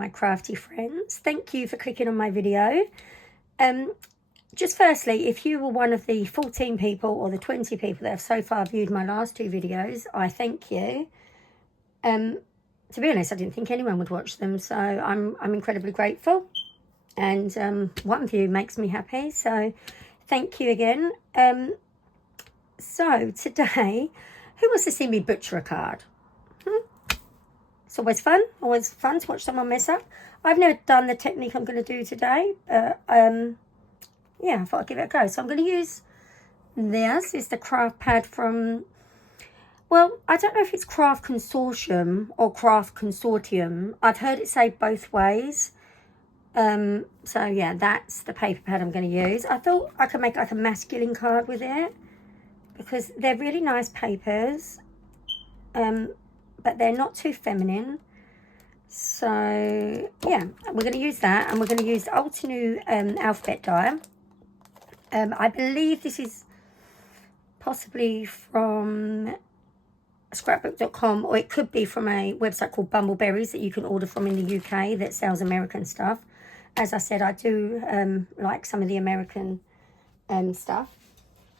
my crafty friends. Thank you for clicking on my video. Just firstly, if you were one of the 14 people or the 20 people that have so far viewed my last 2 videos, I thank you. To be honest, I didn't think anyone would watch them, so I'm incredibly grateful. And 1 view makes me happy, so thank you again. So today, who wants to see me butcher a card? It's always fun to watch someone mess up. I've never done the technique I'm going to do today, but yeah, I thought I'd give it a go. So I'm going to use this. It's the craft pad from, well, I don't know if it's Craft Consortium or Craft Consortium. I've heard it say both ways. So yeah, that's the paper pad I'm going to use. I thought I could make like a masculine card with it because they're really nice papers, but they're not too feminine. So yeah, we're going to use that, and we're going to use the Ultinu alphabet die. I believe this is possibly from scrapbook.com, or it could be from a website called Bumbleberries that you can order from in the UK that sells American stuff. As I said, I do like some of the American stuff.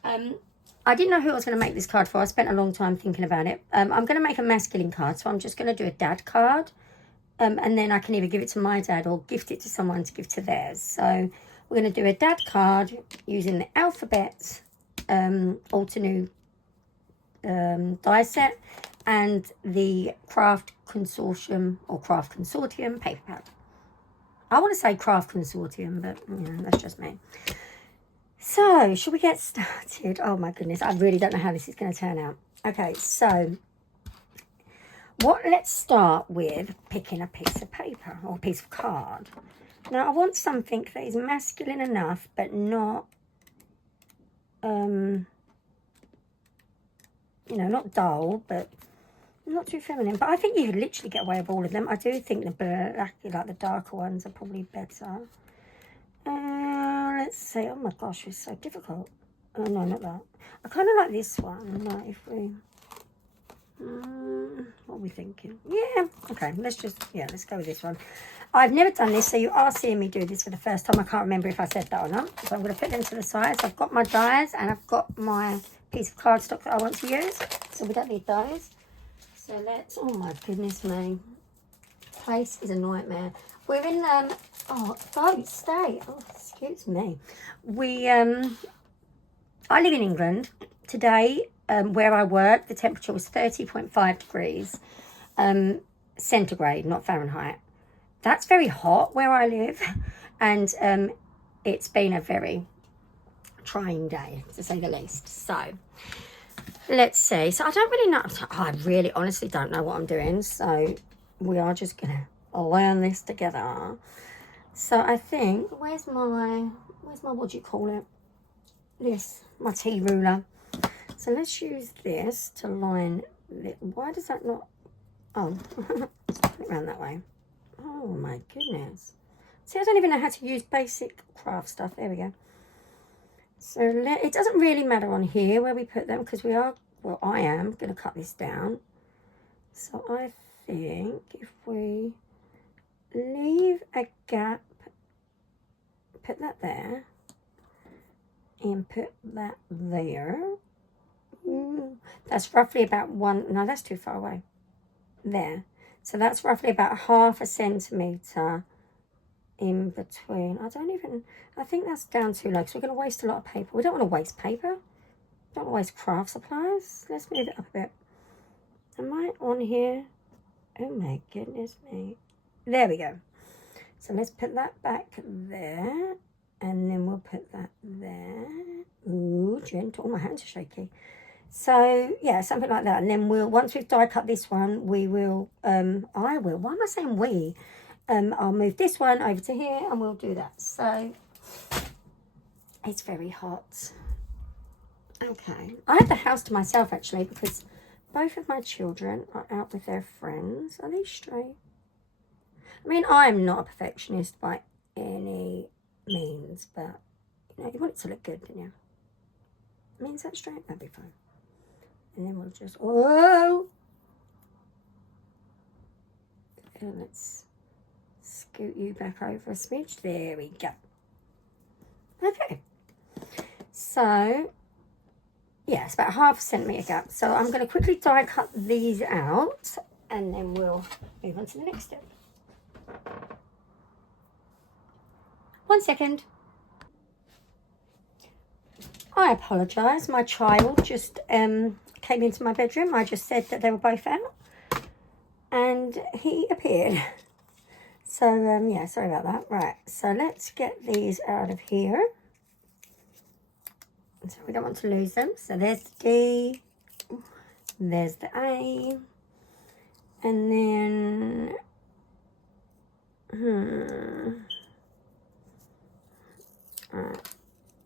I didn't know who I was going to make this card for. I spent a long time thinking about it. I'm going to make a masculine card, so I'm just going to do a dad card. And then I can either give it to my dad or gift it to someone to give to theirs. So we're going to do a dad card using the alphabet Ultinu die set and the Craft Consortium or Craft Consortium paper pad. I want to say Craft Consortium, but you know, that's just me. So, shall we get started? Oh my goodness, I really don't know how this is going to turn out. Okay, so let's start with picking a piece of paper or a piece of card. Now, I want something that is masculine enough, but not, you know, not dull, but not too feminine. But I think you could literally get away with all of them. I do think the black, like the darker ones, are probably better. Let's see. Oh my gosh, it's so difficult. Oh no, not that. I kind of like this one. Like if we, what are we thinking? Yeah, okay. Let's go with this one. I've never done this, so you are seeing me do this for the first time. I can't remember if I said that or not. So I'm going to put them to the side. So I've got my dies and I've got my piece of cardstock that I want to use. So we don't need those. So let's. Oh my goodness me. Place is a nightmare. We're in oh, don't stay. Oh, excuse me. I live in England. Today, where I work, the temperature was 30.5 degrees centigrade, not Fahrenheit. That's very hot where I live, and it's been a very trying day, to say the least. So, let's see. So, I don't really know. I really honestly don't know what I'm doing, so we are just going to learn this together. So I think, where's my, what do you call it? This, my tea ruler. So let's use this to line, why does that not, oh, let's put it around that way. Oh my goodness. See, I don't even know how to use basic craft stuff. There we go. So it doesn't really matter on here where we put them because we are, well, I am going to cut this down. So I think if we leave a gap, put that there, and put that there. That's roughly about no, that's too far away. There. So that's roughly about 1/2 centimetre in between. I think that's down too low because we're going to waste a lot of paper. We don't want to waste paper. Don't want to waste craft supplies. Let's move it up a bit. Am I on here? Oh my goodness me. There we go. So let's put that back there. And then we'll put that there. Ooh, gentle. My hands are shaky. So, yeah, something like that. And then once we've die cut this one, we will, why am I saying we? I'll move this one over to here and we'll do that. So, it's very hot. Okay. I have the house to myself, actually, because both of my children are out with their friends. Are they straight? I mean, I'm not a perfectionist by any means, but, you know, you want it to look good, don't you? I mean, is that straight? That'd be fine. And then we'll just, oh! And let's scoot you back over a smidge. There we go. Okay. So, yeah, it's about ½ centimetre gap. So I'm going to quickly die cut these out and then we'll move on to the next step. 1 second. I apologise. My child just came into my bedroom. I just said that they were both out and he appeared. So, yeah, sorry about that. Right, so let's get these out of here. So we don't want to lose them. So there's the D, there's the A, and then,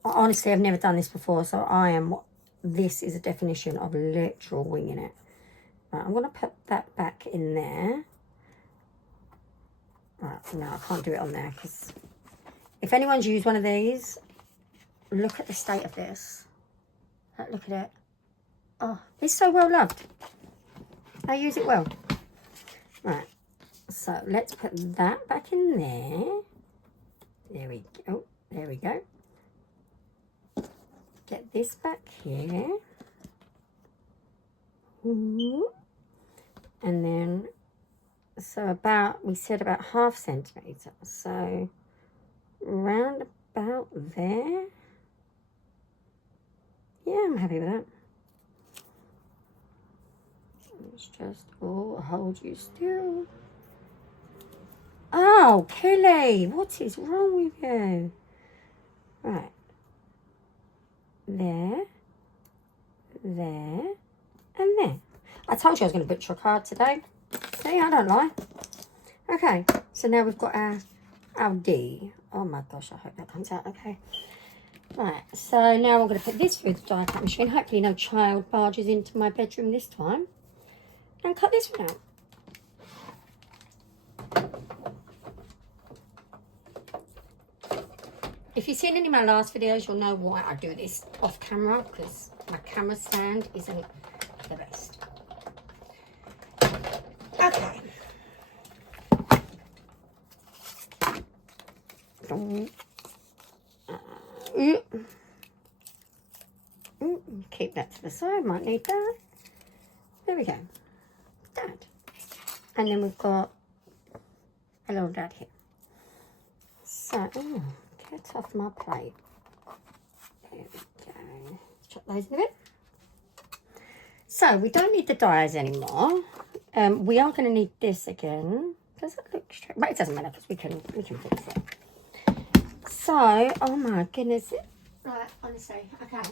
honestly, I've never done this before, so this is a definition of literal winging it. Right, I'm going to put that back in there. Right, no, I can't do it on there, because if anyone's used one of these, look at the state of this. Look at it. Oh, it's so well loved. I use it well. Right, so let's put that back in there. There we go. There we go. Get this back here. Ooh. And then, so we said about ½ centimetre. So round about there. Yeah, I'm happy with that. Let's just, hold you still. Oh, Kelly, what is wrong with you? Right. There, and there. I told you I was going to butcher a card today. See, I don't lie. Okay, so now we've got our D. Oh my gosh, I hope that comes out okay. Right, so now I'm going to put this through the die cut machine. Hopefully no child barges into my bedroom this time. And cut this one out. If you've seen any of my last videos, you'll know why I do this off camera, because my camera stand isn't the best. Okay. Keep that to the side, might need that. There we go. Dad. And then we've got a little dad here. So, get off my plate. There we go. Chop those in a bit. So, we don't need the dies anymore. We are going to need this again. Does it look straight? But it doesn't matter because we can fix it. So, oh my goodness. Right, honestly, okay.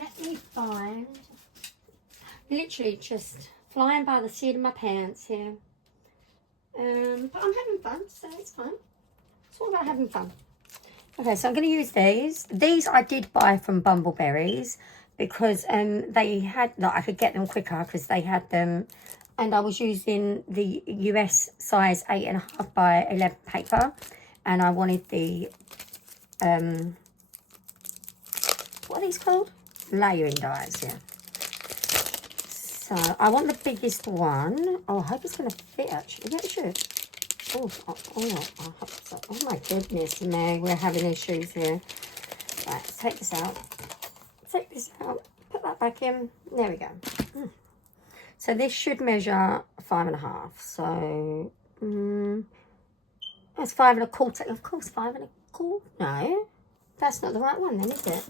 Let me find, literally just flying by the seat of my pants here. But I'm having fun, so it's fine. It's all about having fun. Okay, so I'm going to use these. These I did buy from Bumbleberries because they had, like, I could get them quicker because they had them. And I was using the US size 8.5 by 11 paper. And I wanted the, what are these called? Layering dies, yeah. So I want the biggest one. Oh, I hope it's going to fit actually. Yeah, it should. Oh, I hope so. Oh my goodness, Meg, we're having issues here. Right, let's take this out. Take this out. Put that back in. There we go. So this should measure 5.5. So that's 5.25. Of course, 5.25. No, that's not the right one then, is it?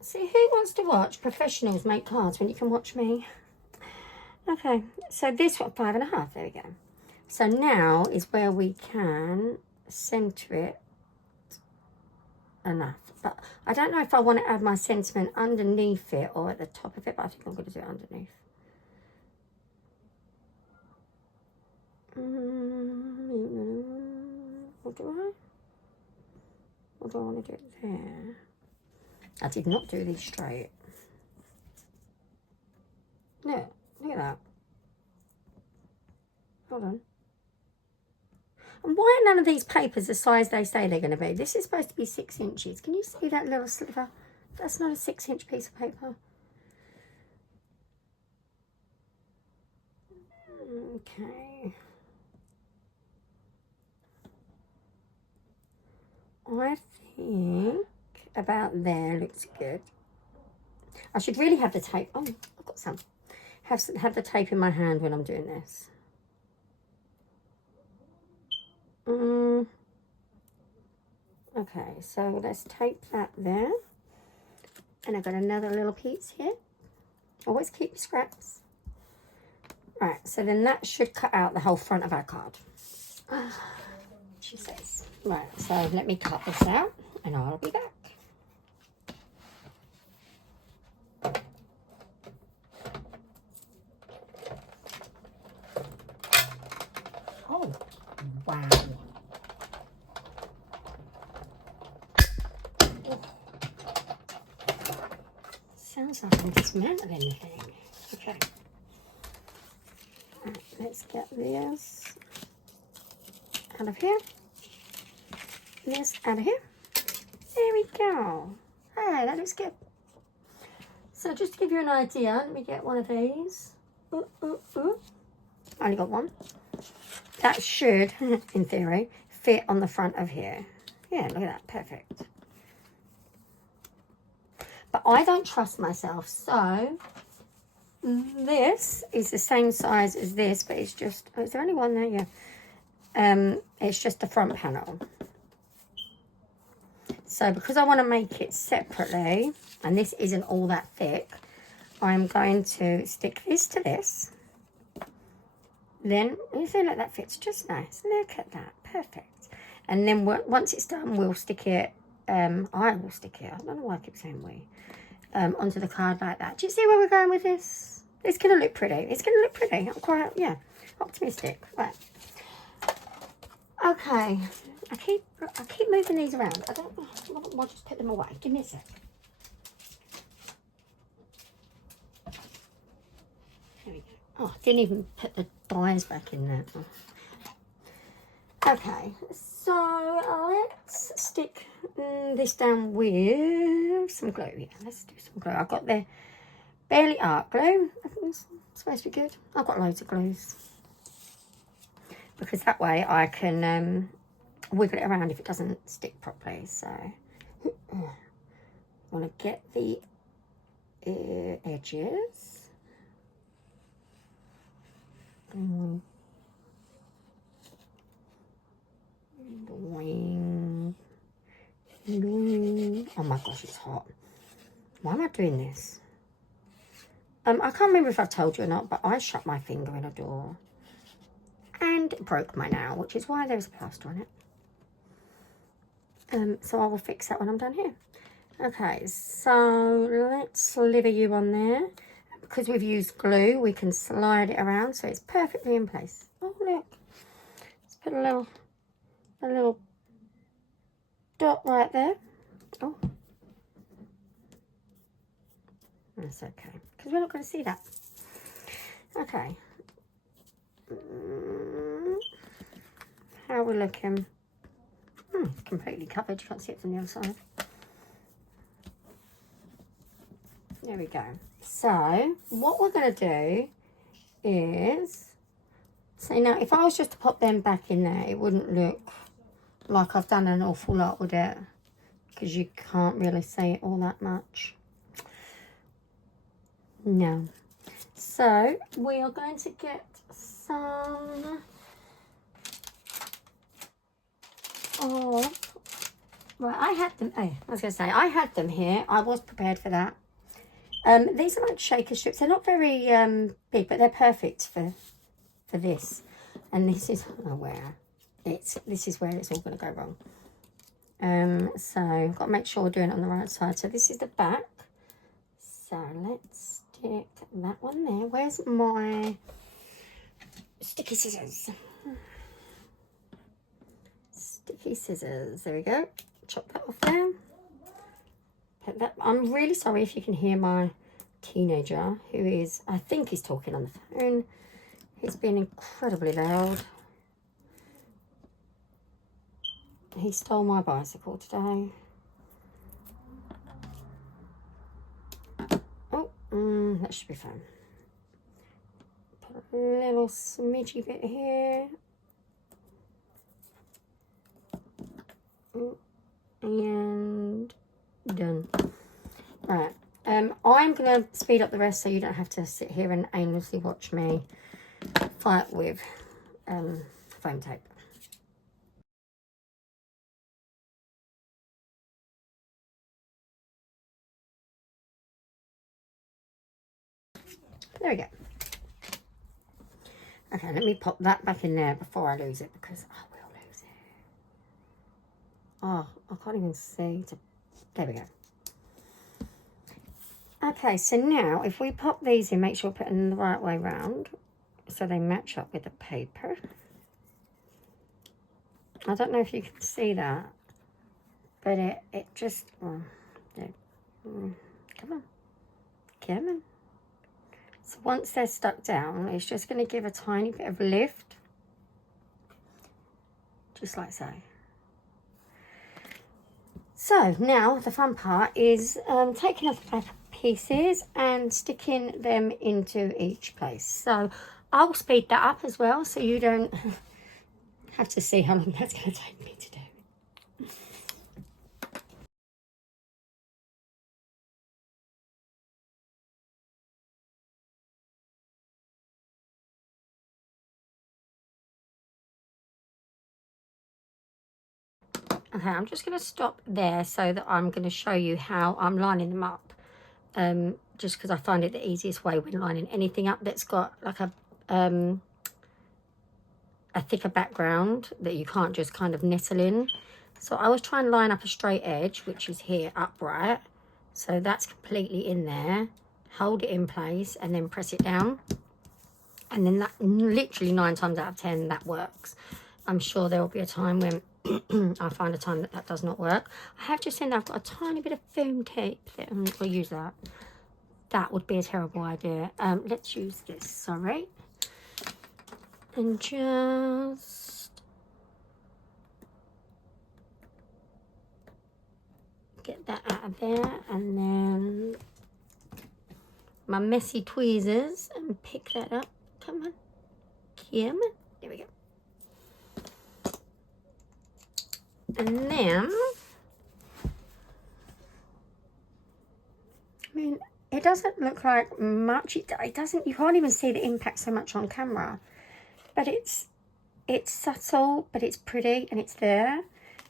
See, who wants to watch professionals make cards when you can watch me? Okay, so this one, 5.5, there we go. So now is where we can centre it enough. But I don't know if I want to add my sentiment underneath it or at the top of it, but I think I'm going to do it underneath. Or do I? Or do I want to do it there? I did not do these straight. No, look at that. Hold on. And why are none of these papers the size they say they're going to be? This is supposed to be 6 inches. Can you see that little sliver? That's not a 6-inch piece of paper. Okay. I think about there looks good. I should really have the tape. Oh, I've got some. Have the tape in my hand when I'm doing this. Okay, so let's tape that there. And I've got another little piece here. Always keep your scraps. Right, so then that should cut out the whole front of our card. She says. Right, so let me cut this out and I'll be back. Oh, wow. Oh. Sounds like I'm dismantling the thing. Okay. Right, let's get this out of here. This out of here. There we go. Hey, that looks good. So just to give you an idea, let me get one of these. I only got one. That should, in theory, fit on the front of here. Yeah, look at that. Perfect. But I don't trust myself, so this is the same size as this, but it's just, oh, is there only one there? Yeah. It's just the front panel. So because I want to make it separately, and this isn't all that thick, I'm going to stick this to this. Then, you see, look, that fits just nice. Look at that. Perfect. And then once it's done, we'll stick it, I will stick it, I don't know why I keep saying we, onto the card like that. Do you see where we're going with this? It's going to look pretty. It's going to look pretty. I'm quite, yeah, optimistic. Right. Okay. I keep moving these around. I don't know. I'll just put them away. Give me a sec. There we go. Oh, I didn't even put the dies back in there. Oh. Okay, so let's stick this down with some glue. Yeah, let's do some glue. I've got the Barely Art glue. I think it's supposed to be good. I've got loads of glues. Because that way I can wiggle it around if it doesn't stick properly. So I want to get the edges. Oh my gosh, it's hot. Why am I doing this? I can't remember if I've told you or not, but I shut my finger in a door and broke my nail, which is why there's a plaster on it. So I will fix that when I'm done here. Okay, so let's sliver you on there. Because we've used glue, we can slide it around so it's perfectly in place. Oh, look. Let's put a little dot right there. Oh. That's okay, because we're not going to see that. Okay. How are we looking? It's completely covered. You can't see it from the other side. There we go. So, what we're going to do is... So now, if I was just to pop them back in there, it wouldn't look like I've done an awful lot with it. Because you can't really see it all that much. No. So, we are going to get some... Right, I had them... Oh, I was going to say, I had them here. I was prepared for that. These are like shaker strips. They're not very big, but they're perfect for this. And this is this is where it's all going to go wrong. So I've got to make sure we're doing it on the right side. So this is the back. So let's stick that one there. Where's my sticky scissors? Sticky scissors. There we go. Chop that off there. Put that. I'm really sorry if you can hear my teenager, who is, I think he's talking on the phone. He's been incredibly loud. He stole my bicycle today. Oh, that should be fun. Put little smidgy bit here. And done. Right. I'm going to speed up the rest so you don't have to sit here and aimlessly watch me fight with foam tape. There we go. Okay, let me pop that back in there before I lose it, because I will lose it. Oh, I can't even see. There we go. Okay, so now if we pop these in, make sure we put them the right way round so they match up with the paper. I don't know if you can see that, but it just, come on. So once they're stuck down, it's just going to give a tiny bit of lift, just like so. So now the fun part is taking off the paper pieces and sticking them into each place. So I'll speed that up as well, so you don't have to see how long that's going to take me to do. Okay, I'm just going to stop there so that I'm going to show you how I'm lining them up. Just because I find it the easiest way when lining anything up that's got like a thicker background that you can't just kind of nestle in. So I was trying to line up a straight edge, which is here upright. So that's completely in there. Hold it in place and then press it down. And then that literally 9 times out of 10, that works. I'm sure there will be a time when I find a time that does not work. I have just seen I've got a tiny bit of foam tape that I'm not going to use that. That would be a terrible idea. Let's use this, sorry. And just get that out of there. And then my messy tweezers and pick that up. Come on. Come on. There we go. And then, I mean, it doesn't look like much. It doesn't, you can't even see the impact so much on camera. But it's subtle, but it's pretty and it's there.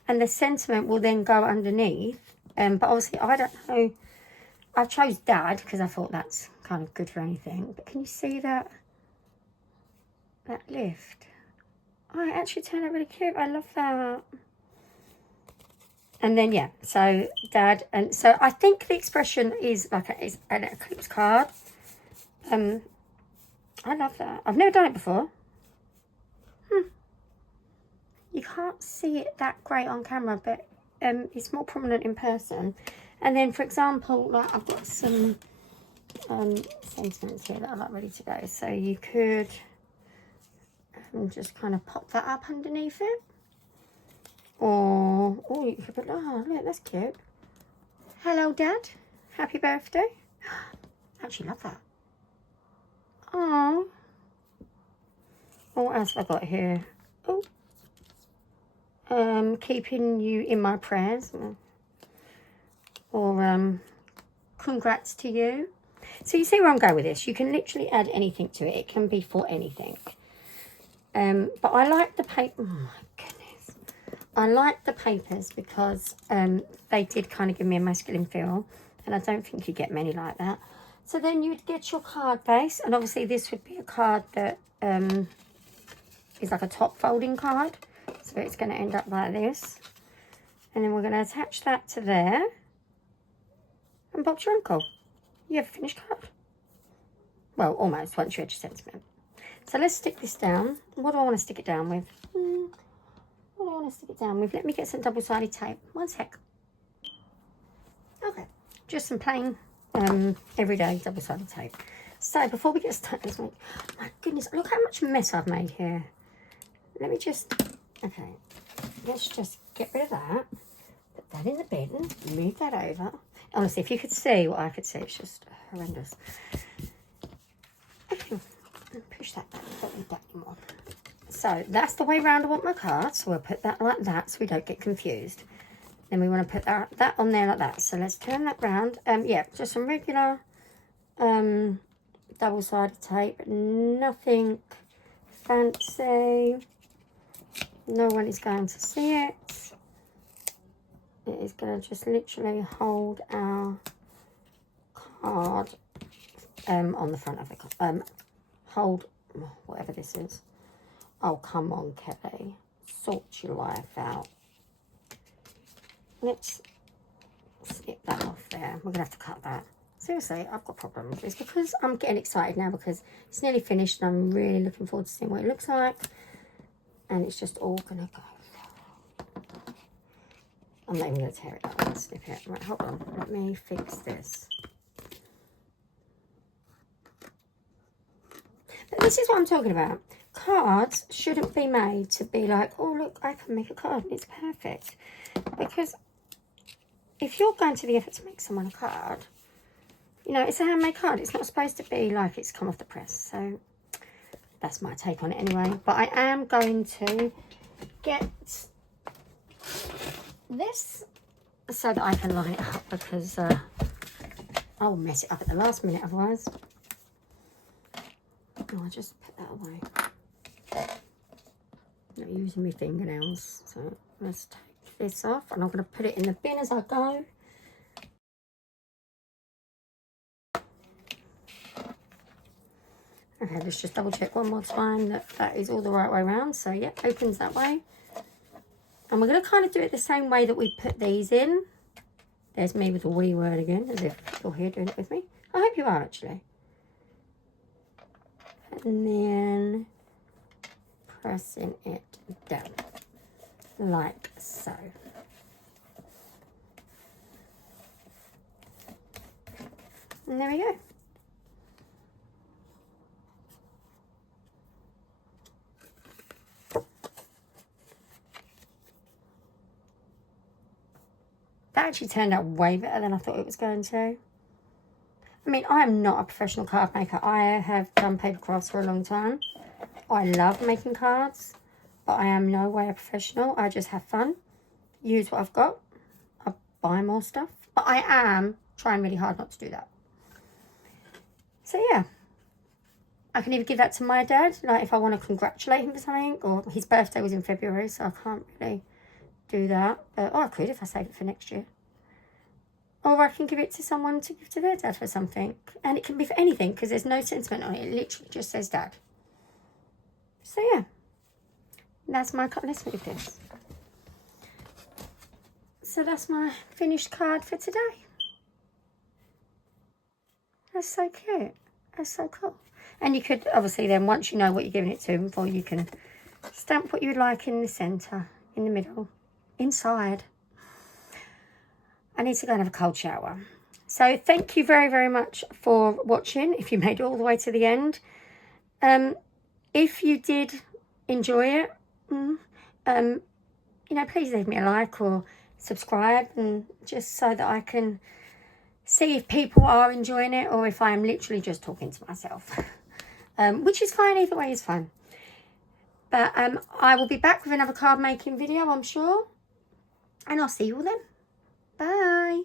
And the sentiment will then go underneath. But obviously, I don't know. I chose Dad because I thought that's kind of good for anything. But can you see that lift? Oh, it actually turned out really cute. I love that. And then, yeah, so Dad, and so I think the expression is like it's an eclipse card. I love that. I've never done it before. You can't see it that great on camera, but it's more prominent in person. And then, for example, like I've got some sentiments here that are like ready to go. So you could just kind of pop that up underneath it. Or, oh, you could put, oh, look, that's cute. Hello, Dad. Happy birthday. I actually love that. Oh. What else have I got here? Oh. Keeping you in my prayers. Or, congrats to you. So you see where I'm going with this. You can literally add anything to it. It can be for anything. But I like the paper. Oh, my goodness. I like the papers because they did kind of give me a masculine feel, and I don't think you get many like that. So then you'd get your card base, and obviously this would be a card that is like a top folding card. So it's going to end up like this. And then we're going to attach that to there. And Bob's your uncle. You have a finished card. Well, almost, once you add your sentiment. So let's stick this down. What do I want to stick it down with? What do I want to stick it down with? Let me get some double-sided tape. One sec. Okay. Just some plain, everyday double-sided tape. So before we get started, my goodness, look how much mess I've made here. Let me just, okay. Let's just get rid of that. Put that in the bin. Move that over. Honestly, if you could see what I could see, it's just horrendous. Okay. Put push that back. I don't need that anymore. So that's the way round I want my card. So we'll put that like that so we don't get confused. Then we want to put that on there like that. So let's turn that round. Yeah, just some regular double-sided tape. Nothing fancy. No one is going to see it. It is going to just literally hold our card on the front of the card. Hold whatever this is. Oh, come on, Kelly. Sort your life out. Let's snip that off there. We're going to have to cut that. Seriously, I've got problems with this because I'm getting excited now because it's nearly finished and I'm really looking forward to seeing what it looks like. And it's just all going to go. I'm not even going to tear it up and snip it. Right, hold on. Let me fix this. But this is what I'm talking about. Cards shouldn't be made to be like, oh, look, I can make a card and it's perfect. Because if you're going to the effort to make someone a card, you know, it's a handmade card. It's not supposed to be like it's come off the press. So that's my take on it anyway. But I am going to get this so that I can line it up because I'll mess it up at the last minute otherwise. Oh, I'll just put that away. Not using my fingernails. So let's take this off and I'm going to put it in the bin as I go. Okay, let's just double check one more time that that is all the right way around. So yeah, opens that way. And we're going to kind of do it the same way that we put these in. There's me with a wee word again, as if you're here doing it with me. I hope you are actually. And then pressing it down like so. And there we go. That actually turned out way better than I thought it was going to. I mean, I am not a professional card maker. I have done paper crafts for a long time. I love making cards, but I am no way a professional. I just have fun, use what I've got. I buy more stuff, but I am trying really hard not to do that. So yeah, I can either give that to my dad, like if I want to congratulate him for something, or his birthday was in February, so I can't really do that. Or I could if I save it for next year. Or I can give it to someone to give to their dad for something. And it can be for anything because there's no sentiment on it. It literally just says dad. So yeah, that's my card. Let's move this. So that's my finished card for today. That's so cute. That's so cool. And you could obviously then, once you know what you're giving it to them for, you can stamp what you would like in the centre, in the middle, inside. I need to go and have a cold shower. So thank you very, very much for watching, if you made it all the way to the end. If you did enjoy it, you know, please leave me a like or subscribe, and just so that I can see if people are enjoying it or if I am literally just talking to myself. Which is fine, either way is fine. But I will be back with another card making video, I'm sure. And I'll see you all then. Bye.